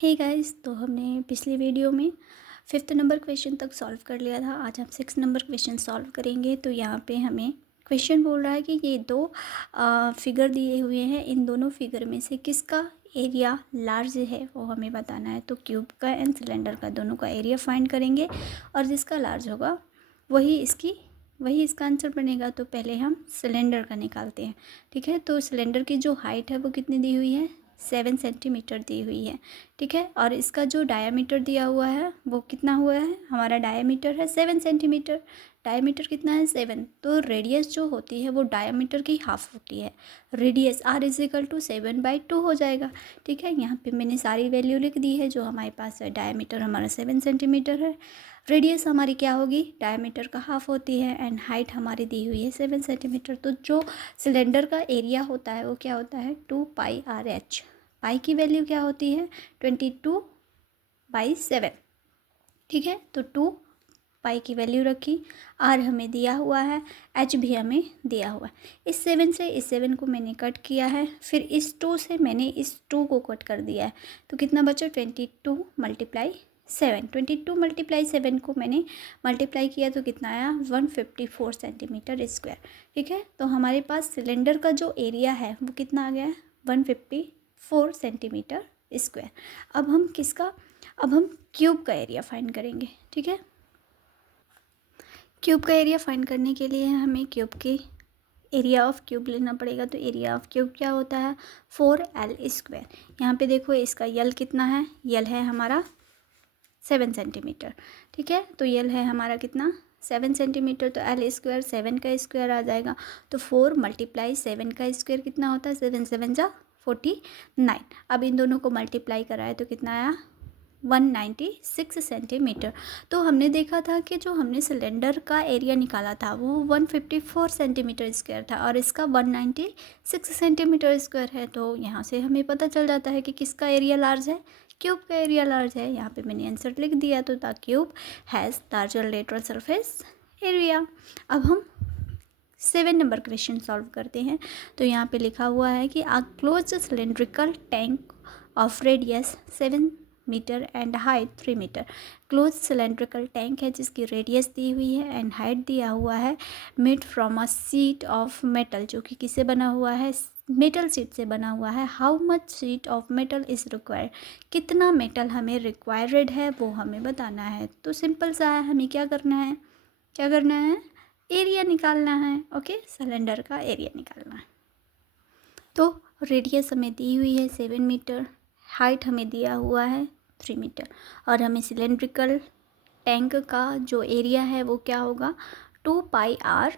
Hey guys, तो हमने पिछली वीडियो में 5th नंबर क्वेश्चन तक सॉल्व कर लिया था। आज हम 6th नंबर क्वेश्चन सॉल्व करेंगे। तो यहाँ पे हमें क्वेश्चन बोल रहा है कि ये दो फिगर दिए हुए हैं, इन दोनों फिगर में से किसका एरिया लार्ज है वो हमें बताना है। तो क्यूब का एंड सिलेंडर का दोनों का एरिया फाइंड करेंगे और जिसका लार्ज होगा वही इसका आंसर बनेगा। तो पहले हम सिलेंडर का निकालते हैं, ठीक है। तो सिलेंडर की जो हाइट है वो कितनी दी हुई है, 7 सेंटीमीटर दी हुई है, ठीक है। और इसका जो डायामीटर दिया हुआ है वो कितना हुआ है, हमारा डायामीटर है 7 सेंटीमीटर। डायामीटर कितना है 7, तो रेडियस जो होती है वो डायामीटर की हाफ होती है। रेडियस r = 7/2 हो जाएगा, ठीक है। यहाँ पे मैंने सारी वैल्यू लिख दी है जो हमारे पास है। डायामीटर हमारा 7 सेंटीमीटर है, रेडियस हमारी क्या होगी, डायमीटर का हाफ होती है, एंड हाइट हमारी दी हुई है 7 सेंटीमीटर। तो जो सिलेंडर का एरिया होता है वो क्या होता है, 2πr/h। पाई की वैल्यू क्या होती है, 22/7, ठीक है। तो 2 पाई की वैल्यू रखी, आर हमें दिया हुआ है, एच भी हमें दिया हुआ है। इस 7 से इस 7 को मैंने कट किया है, फिर इस 2 से मैंने इस 2 को कट कर दिया है। तो कितना बचा, 22 × 7। 22 × 7 को मैंने मल्टीप्लाई किया तो कितना आया, 154 सेंटीमीटर स्क्वायर, ठीक है। तो हमारे पास सिलेंडर का जो एरिया है वो कितना आ गया है, 154 सेंटीमीटर स्क्वायर। अब हम क्यूब का एरिया फाइंड करेंगे, ठीक है। क्यूब का एरिया फाइंड करने के लिए हमें क्यूब के एरिया ऑफ क्यूब लेना पड़ेगा। तो एरिया ऑफ क्यूब क्या होता है, 4l²। यहाँ पे देखो इसका यल कितना है, यल है हमारा 7 सेंटीमीटर, ठीक है। तो यल है हमारा कितना, 7 सेंटीमीटर। तो l², 7 का स्क्वायर आ जाएगा। तो 4 × 7 का स्क्वायर कितना होता है, 7 7 जा 49। अब इन दोनों को मल्टीप्लाई कराए तो कितना आया, 196 सेंटीमीटर। तो हमने देखा था कि जो हमने सिलेंडर का एरिया निकाला था वो 154 सेंटीमीटर स्क्वायर था और इसका 196 सेंटीमीटर स्क्वायर है। तो यहाँ से हमें पता चल जाता है कि किसका एरिया लार्ज है, क्यूब का एरिया लार्ज है। यहाँ पे मैंने आंसर लिख दिया। तो the cube has larger lateral surface area. अब हम 7 नंबर क्वेश्चन सॉल्व करते हैं। तो यहाँ पे लिखा हुआ है कि a close cylindrical tank of radius 7 metre and height 3 metre. Close cylindrical tank है जिसकी रेडियस दी हुई है एंड हाइट दिया हुआ है। Made from a sheet of metal, जो कि किससे बना हुआ है, मेटल शीट से बना हुआ है। How much sheet of metal is required, कितना मेटल हमें रिक्वायर्ड है वो हमें बताना है। तो सिंपल सा है, हमें क्या करना है, एरिया निकालना है। ओके, सिलेंडर का एरिया निकालना है। तो रेडियस हमें दी हुई है 7 मीटर, हाइट हमें दिया हुआ है 3 मीटर, और हमें सिलेंड्रिकल टैंक का जो एरिया है वो क्या होगा, 2πr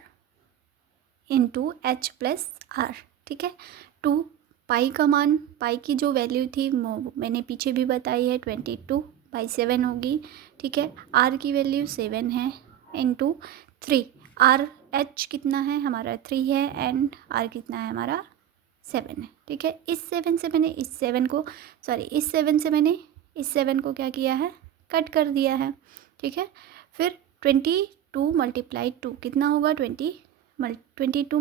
× h+r, ठीक है। 2 पाई का मान, पाई की जो वैल्यू थी वो मैंने पीछे भी बताई है, 22/7 होगी, ठीक है। r की वैल्यू 7 है, × 3। r h कितना है हमारा, 3 है, एंड r कितना है हमारा, 7 है, ठीक है। इस 7 से मैंने इस 7 को क्या किया है, कट कर दिया है, ठीक है। फिर 22 × 2 कितना होगा, 22 × 2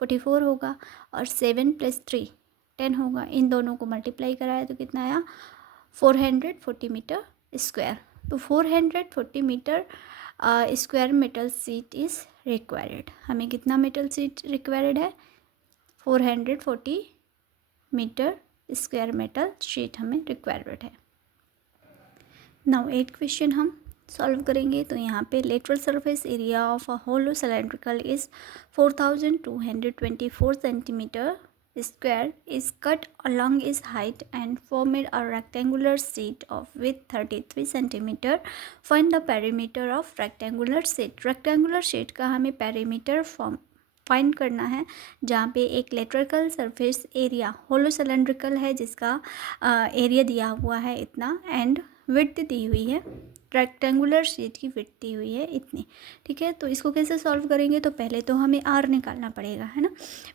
44 होगा, और 7 + 3 10 होगा। इन दोनों को मल्टीप्लाई कराया तो कितना आया, 440 मीटर स्क्वायर। तो 440 metre square metal sheet is required. हमें कितना मेटल शीट रिक्वायर्ड है, 440 मीटर स्क्वायर मेटल शीट हमें रिक्वायर्ड है। नाउ 8 क्वेश्चन हम सॉल्व करेंगे। तो यहाँ पे lateral surface area of a hollow cylindrical is 4224 centimetre square is cut along its height and formed a rectangular sheet of width 33 centimeter. Find the perimeter of rectangular sheet. rectangular sheet का हमें perimeter find करना है, जहाँ पे एक lateral surface area होलो cylindrical है जिसका area दिया हुआ है इतना, एंड विड्थ दी हुई है, रेक्टेंगुलर शीट की विड्थ दी हुई है इतनी, ठीक है। तो इसको कैसे सॉल्व करेंगे, तो पहले तो हमें आर निकालना पड़ेगा, है ना।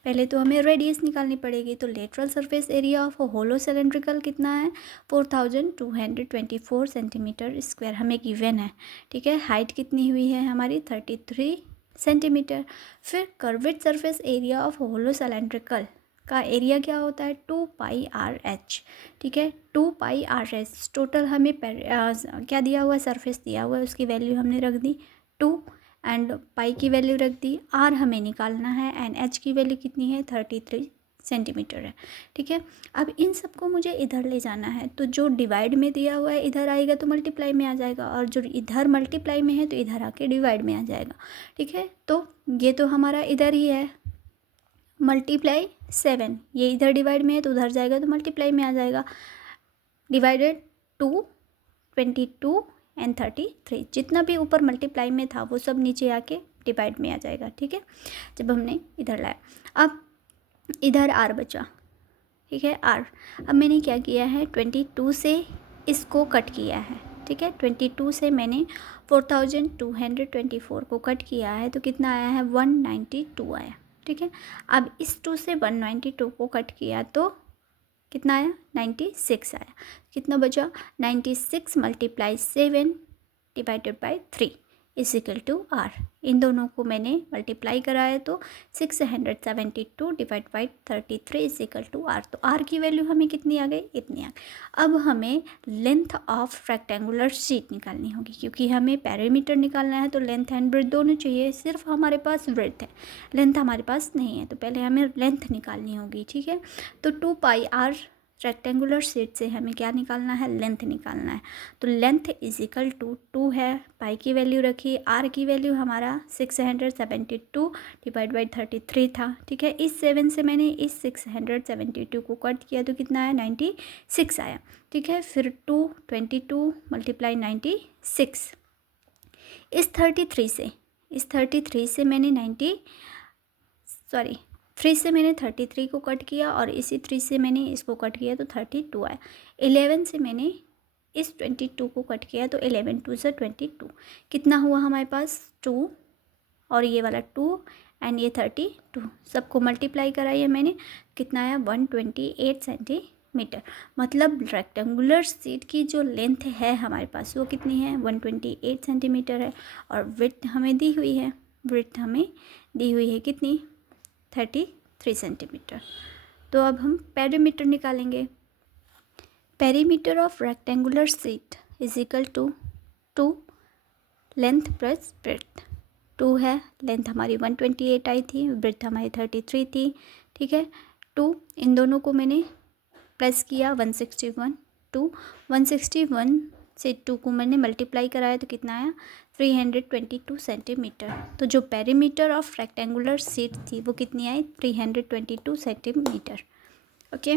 पहले तो हमें रेडियस निकालनी पड़ेगी। तो lateral surface area of hollow cylindrical कितना है, 4224 सेंटीमीटर स्क्वायर हमें गिवन है, ठीक है। हाइट कितनी हुई है हमारी, 33 सेंटीमीटर। फिर curved surface area of hollow cylindrical का एरिया क्या होता है 2πr/h, ठीक है। 2πr/h टोटल हमें क्या दिया हुआ है, सरफेस दिया हुआ है, उसकी वैल्यू हमने रख दी 2 एंड पाई की वैल्यू रख दी, आर हमें निकालना है एंड एच की वैल्यू कितनी है 33 सेंटीमीटर है, ठीक है। अब इन सबको मुझे इधर ले जाना है, तो जो डिवाइड में दिया हुआ है इधर आएगा तो मल्टीप्लाई में आ जाएगा, और जो इधर मल्टीप्लाई में है तो इधर आके डिवाइड में आ जाएगा, ठीक है। तो ये तो हमारा इधर ही है मल्टीप्लाई 7, ये इधर डिवाइड में है तो उधर जाएगा तो मल्टीप्लाई में आ जाएगा, डिवाइडेड 2 22 एंड 33, जितना भी ऊपर मल्टीप्लाई में था वो सब नीचे आके डिवाइड में आ जाएगा, ठीक है। जब हमने इधर लाया, अब इधर आर बचा, ठीक है आर। अब मैंने क्या किया है 22 से इसको कट किया है, ठीक है। 22 से मैंने 4224 को कट किया है तो कितना आया है 192 आया, ठीक है। अब इस 2 से 192 को कट किया तो कितना आया 96 आया, कितना बचा 96 × 7 divided by 3 is equal to r. इन दोनों को मैंने मल्टीप्लाई कराया तो 672 divide by 33 is equal to r. तो आर की वैल्यू हमें कितनी आ गई, इतनी आ गई। अब हमें लेंथ ऑफ रेक्टेंगुलर शीट निकालनी होगी, क्योंकि हमें पैरामीटर निकालना है तो लेंथ एंड ब्रेड्थ दोनों चाहिए, सिर्फ हमारे पास ब्रेड्थ है, लेंथ हमारे पास नहीं है, तो पहले हमें लेंथ निकालनी होगी, ठीक है। तो 2πr रेक्टेंगुलर शीट से हमें क्या निकालना है, लेंथ निकालना है। तो लेंथ इज इक्वल टू 2 है, पाई की वैल्यू रखी, आर की वैल्यू हमारा 672 डिवाइड बाई 33 था, ठीक है। इस 7 से मैंने इस 672 को कट किया तो कितना आया 96 आया, ठीक है। फिर 222 × 96, इस 33 से मैंने 3 से मैंने 33 को कट किया और इसी 3 से मैंने इसको कट किया तो 32 आया। 11 से मैंने इस 22 को कट किया तो 11 2 से 22, कितना हुआ हमारे पास 2 और ये वाला 2 एंड ये 32, सबको मल्टीप्लाई कराइए मैंने, कितना आया 128 सेंटीमीटर। मतलब रेक्टेंगुलर शीट की जो लेंथ है हमारे पास वो कितनी है 128 सेंटीमीटर है, और विड्थ हमें दी हुई है कितनी 33 सेंटीमीटर। तो अब हम पेरीमीटर निकालेंगे। Perimeter of rectangular sheet is equal to 2 length plus breadth. 2 है, लेंथ हमारी 128 आई थी, ब्रेड्थ हमारी 33 थी, ठीक है। 2 इन दोनों को मैंने प्लस किया 161, 161 से 2 को मैंने मल्टीप्लाई कराया तो कितना आया 322 सेंटीमीटर। तो जो पेरीमीटर ऑफ रेक्टेंगुलर शीट थी वो कितनी आई 322 सेंटीमीटर, ओके।